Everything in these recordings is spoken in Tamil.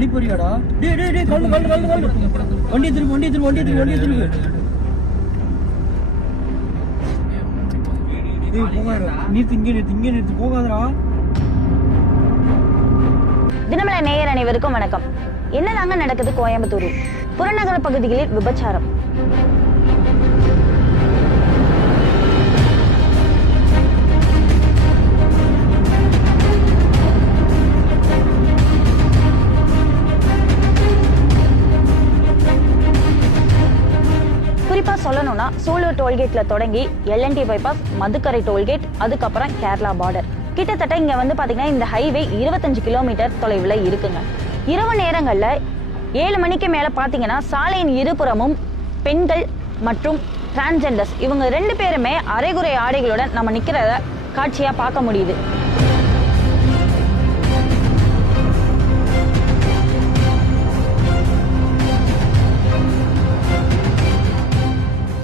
வழிப்பறியாடா? டேய் டேய் டேய் கல்லு கல்லு கல்லு கல்லு. வண்டி திருப்பு வண்டி திருப்பு வண்டி திருப்பு வண்டி திருப்பு. டேய் போகாதடா. நிறுத்து போகாதடா. தினமலை நேயர் அனைவருக்கும் வணக்கம். என்னதாங்க நடக்குது கோயம்புத்தூரில்? புறநகர பகுதிகளில் விபச்சாரம். குறிப்பா சொல்லணும்னா சூலூர் டோல்கேட்ல தொடங்கி LNT பைபாஸ், மதுக்கரை டோல்கேட், அதுக்கப்புறம் கேரளா பார்டர். கிட்டத்தட்ட இங்க வந்து பாத்தீங்கன்னா இந்த ஹைவே 25 கிலோமீட்டர் தொலைவுல இருக்குங்க. இரவு நேரங்கள்ல 7 மணிக்கு மேல பாத்தீங்கன்னா சாலையின் இருபுறமும் பெண்கள் மற்றும் டிரான்ஸ்ஜெண்டர்ஸ் இவங்க 2 பேருமே அரைகுறை ஆடைகளுடன் நம்ம நிக்கிறத காட்சியா பார்க்க முடியுது.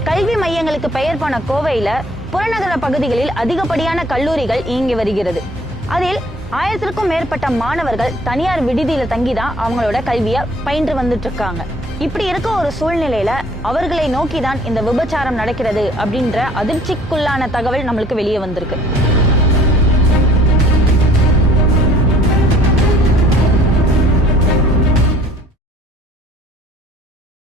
கல்வி மையங்களுக்கு பெயர் போன கோவையில புறநகர பகுதிகளில் அதிகப்படியான கல்லூரிகள் இயங்கி வருகிறது. அதில் 1000க்கும் மேற்பட்ட மாணவர்கள் தனியார் விடுதியில தங்கிதான் அவங்களோட கல்வியை பயின்று வந்துட்டு இருக்காங்க. இப்படி இருக்க ஒரு சூழ்நிலையில அவர்களை நோக்கிதான் இந்த விபச்சாரம் நடக்கிறது அப்படின்ற அதிர்ச்சிக்குள்ளான தகவல் நம்மளுக்கு வெளியே வந்திருக்கு.